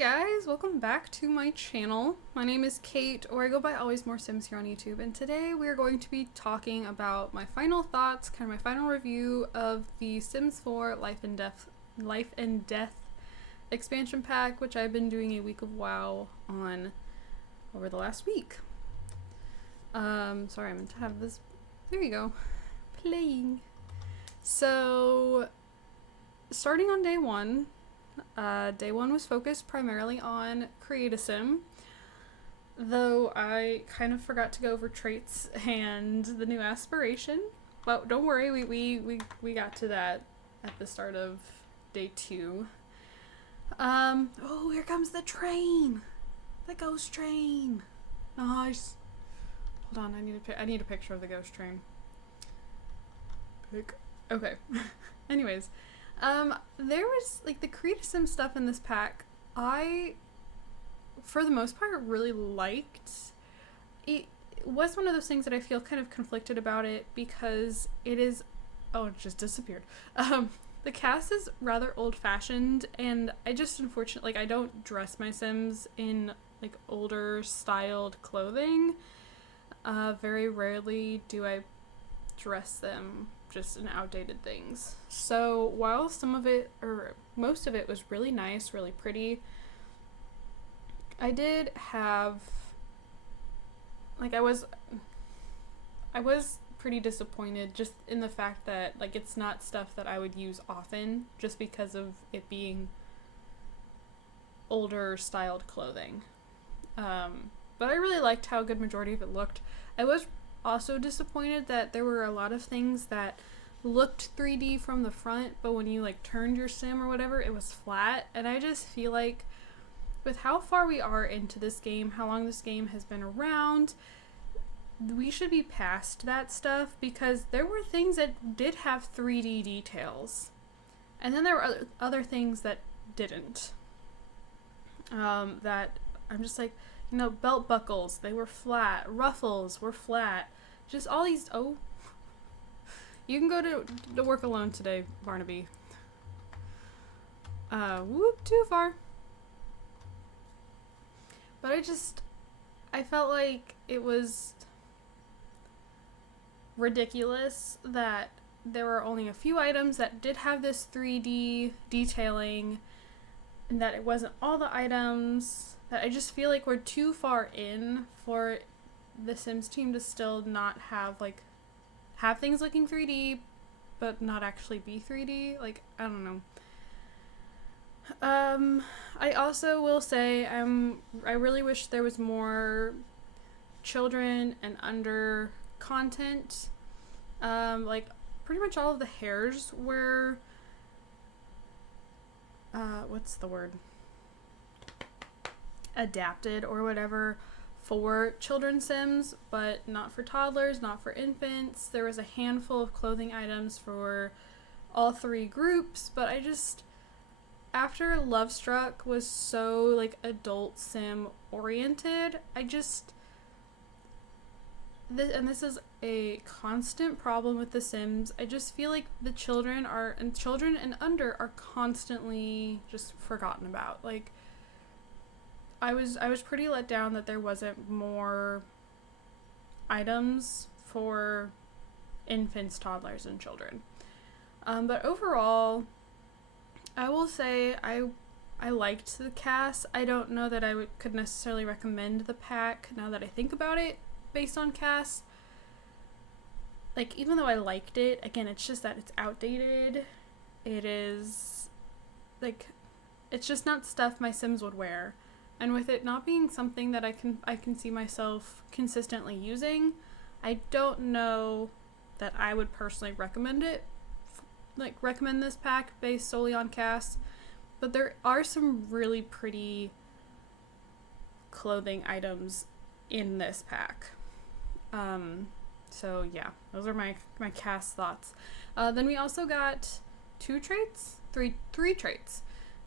Guys, welcome back to my channel. My name is Kate, or I go by AlwaysMoreSims here on YouTube, and today we are going to be talking about my final thoughts, kind of my final review of the Sims 4 Life and Death expansion pack, which I've been doing a week of WoW on over the last week. Sorry, I meant to have this, there you go, playing. So, starting on day one was focused primarily on Create a Sim, though I kind of forgot to go over traits and the new aspiration, but don't worry, we got to that at the start of day 2. Oh, here comes the train! The ghost train! Nice! Hold on, I need a picture of the ghost train. Okay. Anyways, there was, like, the Create a Sim stuff in this pack, I, for the most part, really liked. It was one of those things that I feel kind of conflicted about it, because it is, oh, it just disappeared. The cast is rather old-fashioned, and I just, unfortunately, like, I don't dress my Sims in, like, older styled clothing. Very rarely do I dress them just in outdated things. So while some of it, or most of it, was really nice, really pretty, I did have, like, I was pretty disappointed just in the fact that, like, it's not stuff that I would use often just because of it being older styled clothing. But I really liked how a good majority of it looked. I was also disappointed that there were a lot of things that looked 3D from the front, but when you, like, turned your sim or whatever, it was flat. And I just feel like with how far we are into this game, how long this game has been around, we should be past that stuff, because there were things that did have 3D details, and then there were other things that didn't. That I'm just like, you know, belt buckles, they were flat, ruffles were flat, just all these, oh, you can go to work alone today, Barnaby. Whoop, too far. But I felt like it was ridiculous that there were only a few items that did have this 3D detailing, and that it wasn't all the items, that I just feel like we're too far in for the Sims team to still not have, like, have things looking 3D, but not actually be 3D. Like, I don't know. I also will say, I really wish there was more children and under content. Like, pretty much all of the hairs were, what's the word? Adapted or whatever for children's Sims, but not for toddlers, not for infants. There was a handful of clothing items for all 3 groups, but I just, after Love Struck was so, like, adult Sim oriented, I just, this is a constant problem with The Sims, I just feel like the children and under are constantly just forgotten about. Like, I was pretty let down that there wasn't more items for infants, toddlers, and children. But overall, I will say I liked the cast. I don't know that I could necessarily recommend the pack now that I think about it based on cast. Like, even though I liked it, again, it's just that it's outdated. It is, like, it's just not stuff my Sims would wear. And with it not being something that I can see myself consistently using, I don't know that I would personally recommend it, like, recommend this pack based solely on cast. But there are some really pretty clothing items in this pack. So yeah, those are my cast thoughts. Then we also got three traits.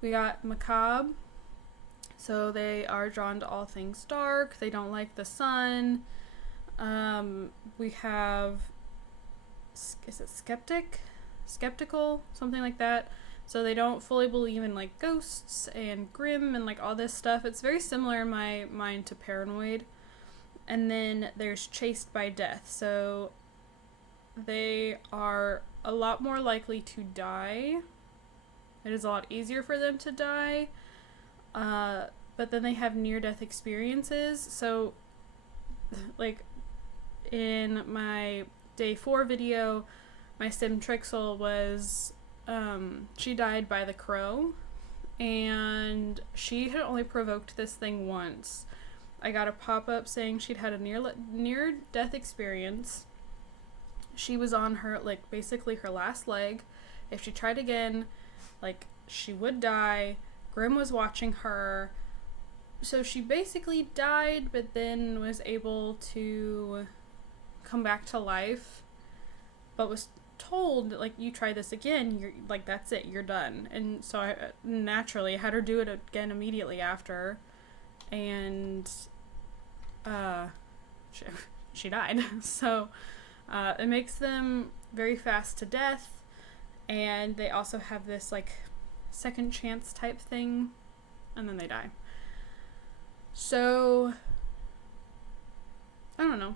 We got macabre. So they are drawn to all things dark. They don't like the sun. We have, is it skeptical? Something like that. So they don't fully believe in like ghosts and Grimm and like all this stuff. It's very similar in my mind to Paranoid. And then there's Chased by Death. So they are a lot more likely to die. It is a lot easier for them to die. But then they have near-death experiences. So, like, in my day 4 video, my sim Trixel was, she died by the crow. And she had only provoked this thing once. I got a pop-up saying she'd had a near-death experience. She was on her, like, basically her last leg. If she tried again, like, she would die. Grimm was watching her. So she basically died, but then was able to come back to life, but was told, like, you try this again, you're, like, that's it, you're done. And so I naturally had her do it again immediately after, and she died. So it makes them very fast to death, and they also have this, like, second chance type thing, and then they die. So I don't know.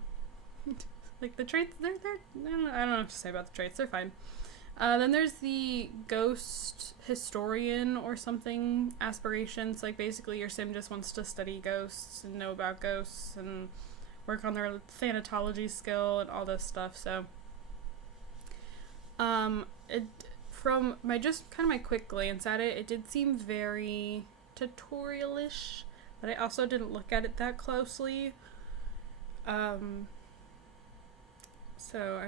Like, the traits, they're I don't know what to say about the traits. They're fine. Then there's the ghost historian or something aspirations. Like, basically your sim just wants to study ghosts and know about ghosts and work on their thanatology skill and all this stuff. So, from my just kind of my quick glance at it, it did seem very tutorial-ish, but I also didn't look at it that closely. So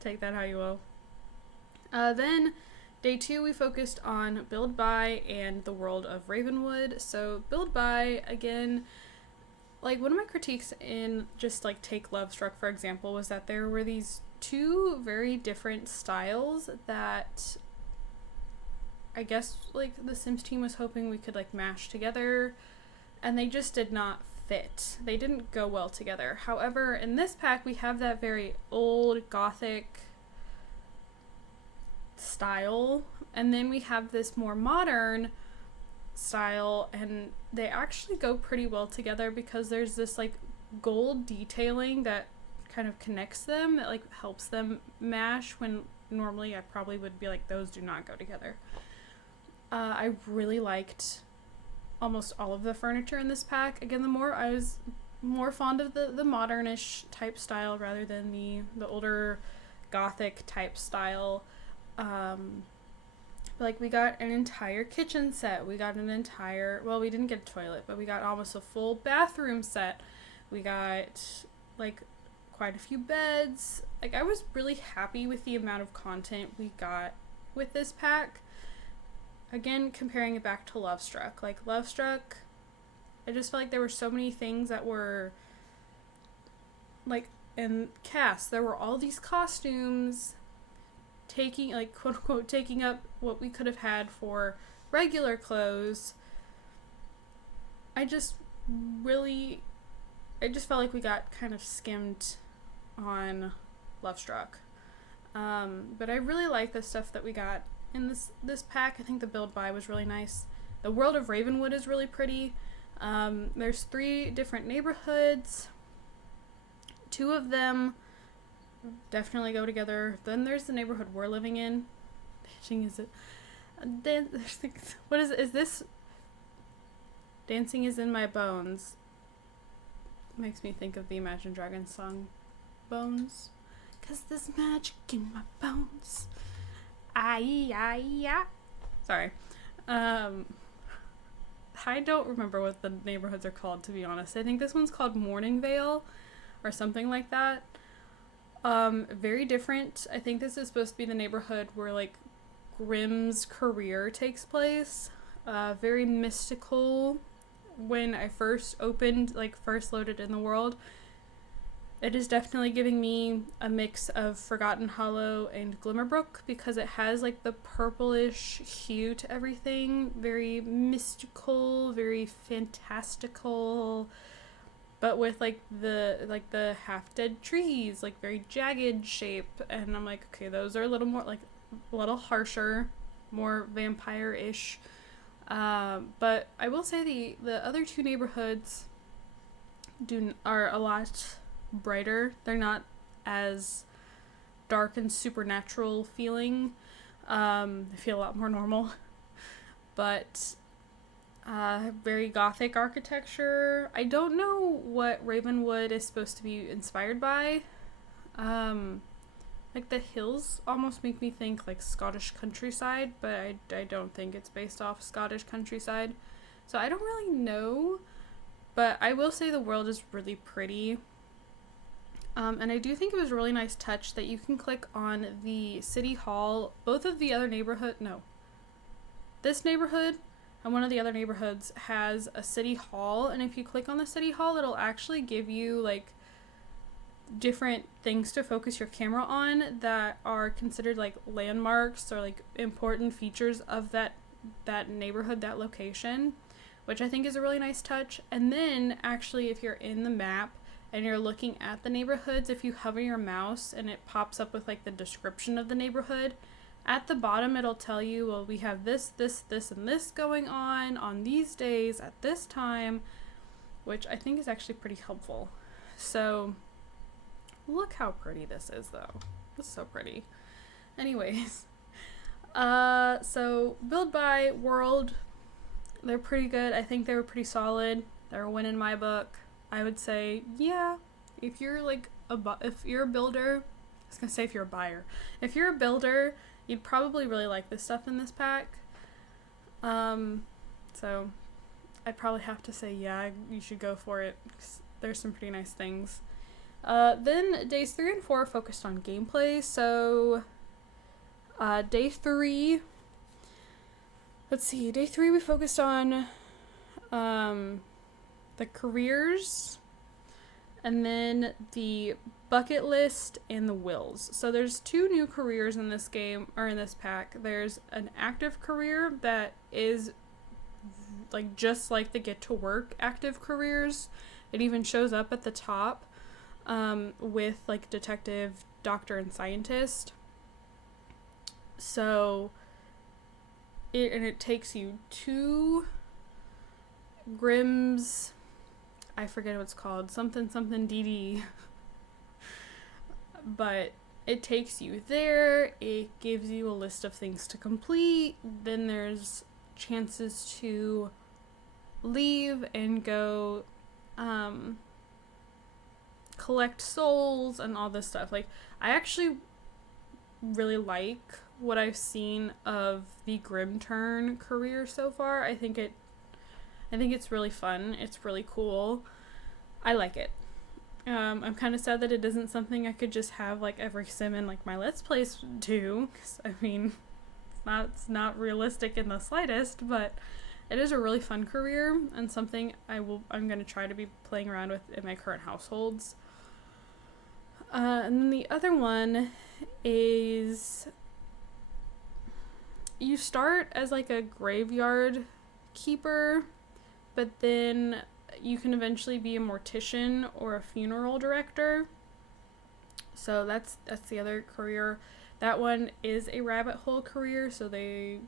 take that how you will. Then day 2 we focused on build by and the world of Ravenwood. So build by, again, like, one of my critiques in just like take Lovestruck for example was that there were these two very different styles that I guess like the Sims team was hoping we could like mash together, and they just did not fit. They didn't go well together. However, in this pack we have that very old gothic style, and then we have this more modern style, and they actually go pretty well together because there's this like gold detailing that kind of connects them, that like helps them mash when normally I probably would be like, those do not go together. I really liked almost all of the furniture in this pack. Again, I was more fond of the modernish type style rather than the older gothic type style. Like, we got an entire kitchen set. We got an entire, well, we didn't get a toilet, but we got almost a full bathroom set. We got like quite a few beds. Like, I was really happy with the amount of content we got with this pack. Again, comparing it back to Lovestruck. Like, Lovestruck, I just felt like there were so many things that were, like, in cast, there were all these costumes taking, like, quote-unquote, taking up what we could have had for regular clothes. I just felt like we got kind of skimmed on Lovestruck. But I really like the stuff that we got in this pack. I think the build by was really nice. The world of Ravenwood is really pretty. There's 3 different neighborhoods. 2 of them definitely go together. Then there's the neighborhood we're living in. Dancing is it? What is this? Dancing is in my bones. Makes me think of the Imagine Dragons song, Bones. 'Cause there's magic in my bones. Sorry. I don't remember what the neighborhoods are called, to be honest. I think this one's called Morningvale or something like that. Very different. I think this is supposed to be the neighborhood where like Grimm's career takes place. Very mystical. When I first loaded in the world, it is definitely giving me a mix of Forgotten Hollow and Glimmerbrook because it has like the purplish hue to everything. Very mystical, very fantastical, but with like the half-dead trees, like very jagged shape. And I'm like, okay, those are a little more, like, a little harsher. more vampire-ish. But I will say the other two neighborhoods are a lot brighter. They're not as dark and supernatural feeling. They feel a lot more normal. But very gothic architecture. I don't know what Ravenwood is supposed to be inspired by. Like the hills almost make me think like Scottish countryside, but I don't think it's based off Scottish countryside. So I don't really know, but I will say the world is really pretty. And I do think it was a really nice touch that you can click on the city hall. Both of the other this neighborhood and one of the other neighborhoods has a city hall, and if you click on the city hall, it'll actually give you like different things to focus your camera on that are considered like landmarks or like important features of that neighborhood, that location, which I think is a really nice touch. And then actually, if you're in the map and you're looking at the neighborhoods, if you hover your mouse and it pops up with like the description of the neighborhood, at the bottom it'll tell you, well, we have this, and this going on these days at this time, which I think is actually pretty helpful. So look how pretty this is, though. It's so pretty. Anyways, so Build by World, they're pretty good. I think they were pretty solid. They're a win in my book. I would say, yeah, if you're like if you're a builder, I was gonna say if you're a buyer. If you're a builder, you'd probably really like this stuff in this pack. So I'd probably have to say, yeah, you should go for it, 'cause there's some pretty nice things. Then days 3 and 4 focused on gameplay. So day 3, let's see, day 3 we focused on the careers, and then the bucket list and the wills. So there's 2 new careers in this game, or in this pack. There's an active career that is like just like the get to work active careers. It even shows up at the top with like detective, doctor, and scientist. So it takes you to Grimm's, I forget what it's called, something DD. But it takes you there, it gives you a list of things to complete, then there's chances to leave and go collect souls and all this stuff. Like, I actually really like what I've seen of the Grim Turn career so far. I think it's really fun. It's really cool. I like it. I'm kind of sad that it isn't something I could just have like every sim in like my Let's Plays do. 'Cause, I mean, it's not realistic in the slightest, but it is a really fun career and something I'm going to try to be playing around with in my current households. And then the other one is you start as like a graveyard keeper, but then you can eventually be a mortician or a funeral director. So that's the other career. That one is a rabbit hole career, so they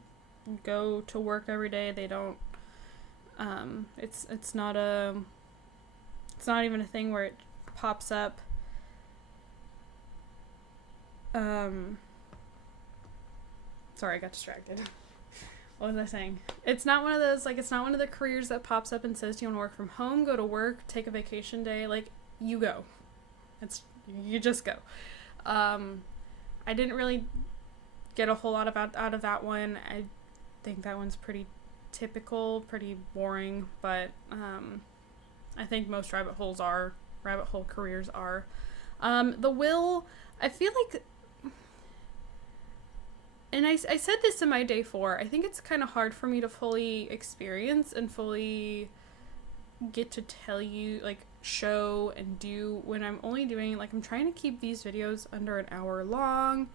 go to work every day. They don't it's not even a thing where it pops up. Sorry, I got distracted. What was I saying? It's not one of those, like, it's not one of the careers that pops up and says, do you want to work from home, go to work, take a vacation day? Like, you go. You just go. I didn't really get a whole lot out of that one. I think that one's pretty typical, pretty boring, but I think most rabbit hole careers are. The will, I feel like, and I said this in my day 4, I think it's kind of hard for me to fully experience and fully get to tell you, like, show and do when I'm only doing, like, I'm trying to keep these videos under an hour long.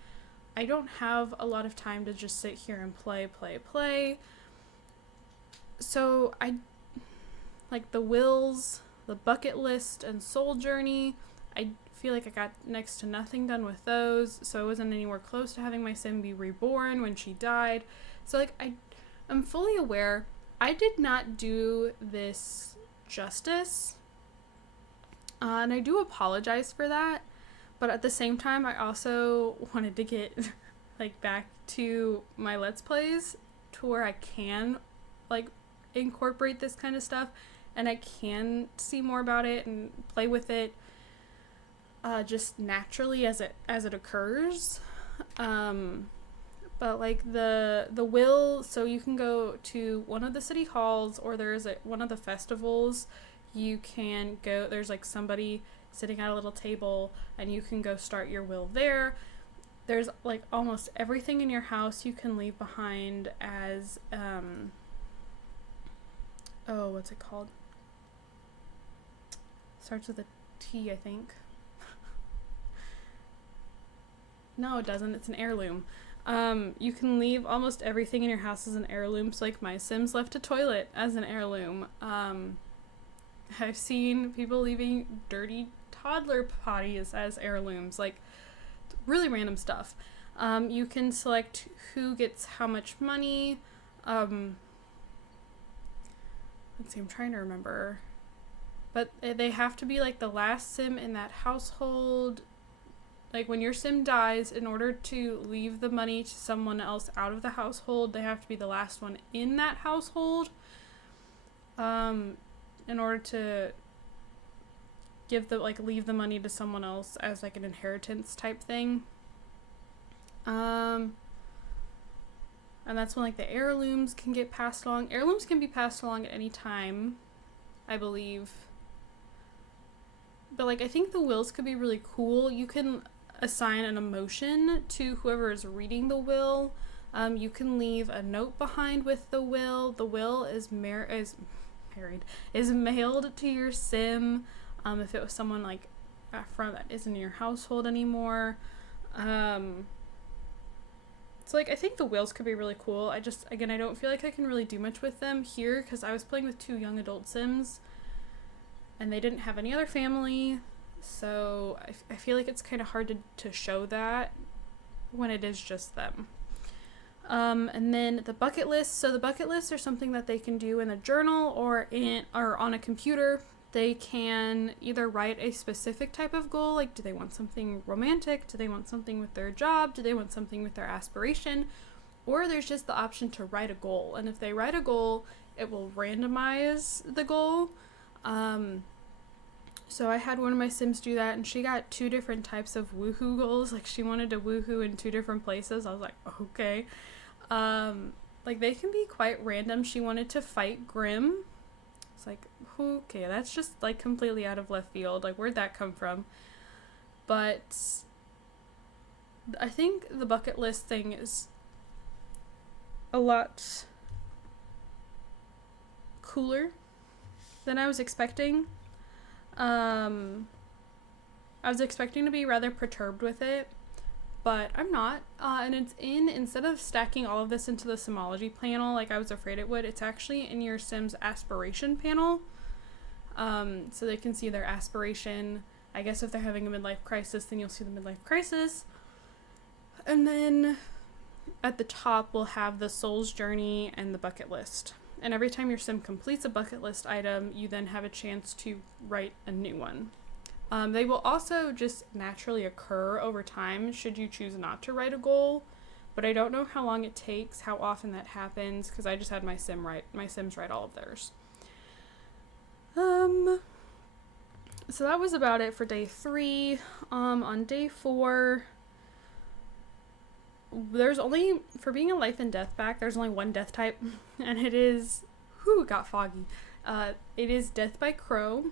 I don't have a lot of time to just sit here and play. So I, like, the wills, the bucket list, and soul journey, I feel like I got next to nothing done with those, so I wasn't anywhere close to having my sim be reborn when she died. So like I'm fully aware I did not do this justice, and I do apologize for that, but at the same time I also wanted to get like back to my Let's Plays to where I can like incorporate this kind of stuff and I can see more about it and play with it just naturally as it occurs. But like the will, so you can go to one of the city halls, or there's one of the festivals. You can go, there's like somebody sitting at a little table and you can go start your will there. There's like almost everything in your house you can leave behind as oh, what's it called? Starts with a T, I think. No, it doesn't. It's an heirloom. You can leave almost everything in your house as an heirloom. So like my Sims left a toilet as an heirloom. I've seen people leaving dirty toddler potties as heirlooms. Like really random stuff. You can select who gets how much money. Let's see, I'm trying to remember. But they have to be like the last Sim in that household. Like when your Sim dies, in order to leave the money to someone else out of the household, they have to be the last one in that household. In order to leave the money to someone else as like an inheritance type thing. And that's when like the heirlooms can get passed along. Heirlooms can be passed along at any time, I believe. But like I think the wills could be really cool. You can assign an emotion to whoever is reading the will. You can leave a note behind with the will. The will is mailed to your Sim. If it was someone like from that isn't in your household anymore. So like I think the wills could be really cool. I don't feel like I can really do much with them here because I was playing with 2 young adult Sims and they didn't have any other family. So I feel like it's kind of hard to show that when it is just them. And then the bucket list. So the bucket lists are something that they can do in a journal or on a computer. They can either write a specific type of goal, like do they want something romantic? Do they want something with their job? Do they want something with their aspiration? Or there's just the option to write a goal. And if they write a goal, it will randomize the goal. So I had one of my Sims do that, and she got 2 different types of woohoo goals. Like she wanted to woohoo in 2 different places. I was like, okay. Like they can be quite random. She wanted to fight Grimm. It's like, okay, that's just like completely out of left field. Like where'd that come from? But I think the bucket list thing is a lot cooler than I was expecting. I was expecting to be rather perturbed with it, but I'm not. And it's instead of stacking all of this into the Simology panel like I was afraid it would, it's actually in your Sim's aspiration panel. So they can see their aspiration. I guess if they're having a midlife crisis, then you'll see the midlife crisis. And then at the top, we'll have the soul's journey and the bucket list. And every time your Sim completes a bucket list item, you then have a chance to write a new one. They will also just naturally occur over time should you choose not to write a goal. But I don't know how long it takes, how often that happens, because I just had my Sims write all of theirs. So that was about it for day 3. On day 4, there's only, for being a life and death pack, there's only one death type, and it is, it got foggy. It is death by crow.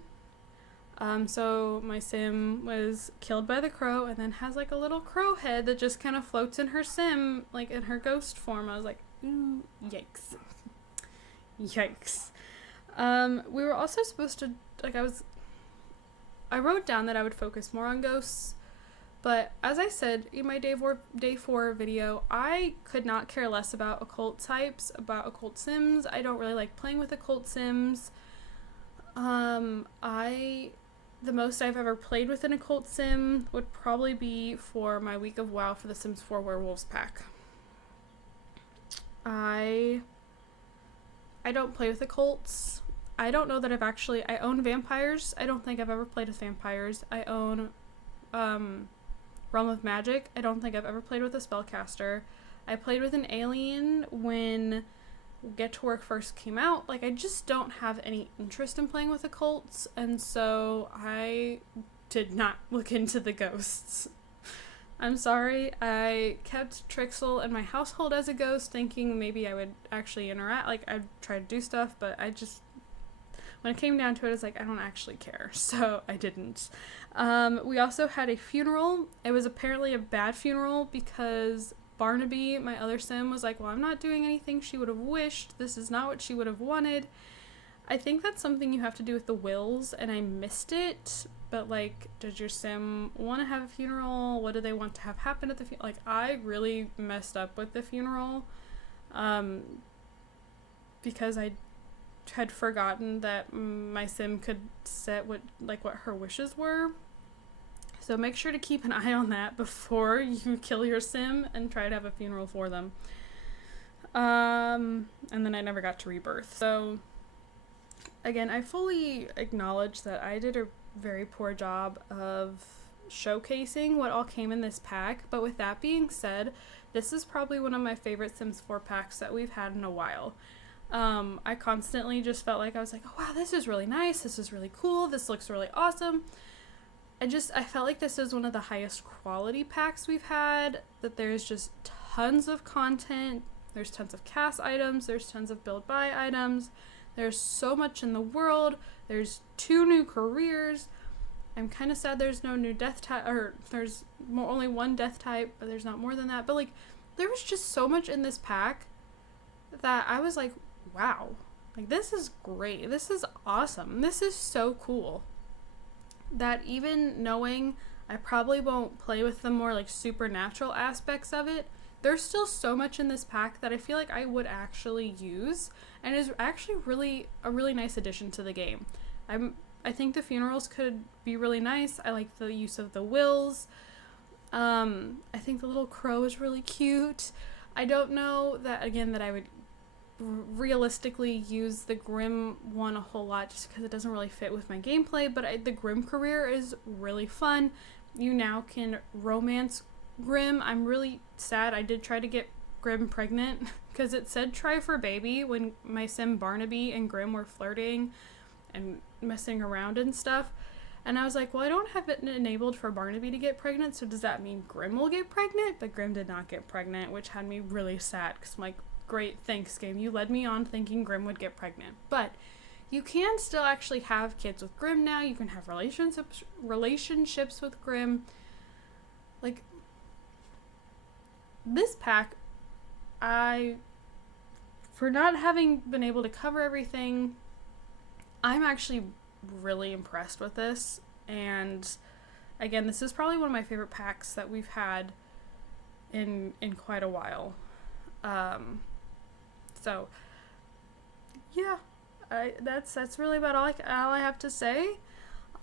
So my Sim was killed by the crow and then has like a little crow head that just kind of floats in her Sim, like in her ghost form. I was like, ooh, yikes. Yikes. We were also supposed to, like I wrote down that I would focus more on ghosts, but as I said in my day 4 video, I could not care less about occult types, about occult Sims. I don't really like playing with occult Sims. I the most I've ever played with an occult sim would probably be for my week of WoW for the Sims 4 Werewolves pack. I don't play with occults. I don't know that I own vampires. I don't think I've ever played with vampires. I own Realm of Magic. I don't think I've ever played with a spellcaster. I played with an alien when Get to Work first came out. Like, I just don't have any interest in playing with occults, and so I did not look into the ghosts. I'm sorry. I kept Trixel in my household as a ghost, thinking maybe I would actually interact. Like, I'd try to do stuff, but I just, when it came down to it, it's like, I don't actually care, so I didn't. We also had a funeral. It was apparently a bad funeral because Barnaby, my other sim, was like, well, I'm not doing anything she would have wished. This is not what she would have wanted. I think that's something you have to do with the wills, and I missed it. But, like, does your sim want to have a funeral? What do they want to have happen at the funeral? Like, I really messed up with the funeral because I had forgotten that my sim could set what her wishes were. So make sure to keep an eye on that before you kill your sim and try to have a funeral for them. And then I never got to rebirth. So, again, I fully acknowledge that I did a very poor job of showcasing what all came in this pack. But with that being said, this is probably one of my favorite Sims 4 packs that we've had in a while. I constantly just felt like I was like, oh wow, this is really nice. This is really cool. This looks really awesome. I felt like this is one of the highest quality packs we've had, that there's just tons of content, there's tons of cast items, there's tons of build buy items, there's so much in the world, there's 2 new careers. I'm kind of sad there's no new death type, or there's only 1 death type, but there's not more than that. But, like, there was just so much in this pack that I was like, wow, like, this is great, this is awesome, this is so cool. That even knowing I probably won't play with the more, like, supernatural aspects of it, there's still so much in this pack that I feel like I would actually use, and is actually a really nice addition to the game. I think the funerals could be really nice. I like the use of the wills. I think the little crow is really cute. I don't know that, again, that I would realistically use the Grim one a whole lot just because it doesn't really fit with my gameplay, but the Grim career is really fun. You now can romance Grim. I'm really sad I did try to get Grim pregnant because it said try for baby when my sim Barnaby and Grim were flirting and messing around and stuff, and I was like, well, I don't have it enabled for Barnaby to get pregnant, so does that mean Grim will get pregnant? But Grim did not get pregnant, which had me really sad because I'm like, great, thanks game, you led me on thinking Grim would get pregnant. But you can still actually have kids with Grim now. You can have relationships with Grim. Like, this pack, for not having been able to cover everything, I'm actually really impressed with this. And again, this is probably one of my favorite packs that we've had in quite a while. So, yeah, that's really about all I have to say.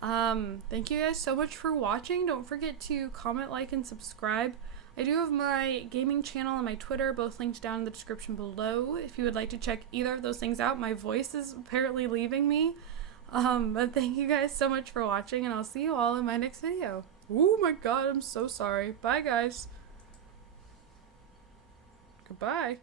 Thank you guys so much for watching. Don't forget to comment, like, and subscribe. I do have my gaming channel and my Twitter, both linked down in the description below, if you would like to check either of those things out. My voice is apparently leaving me. But thank you guys so much for watching, and I'll see you all in my next video. Oh my god, I'm so sorry. Bye, guys. Goodbye.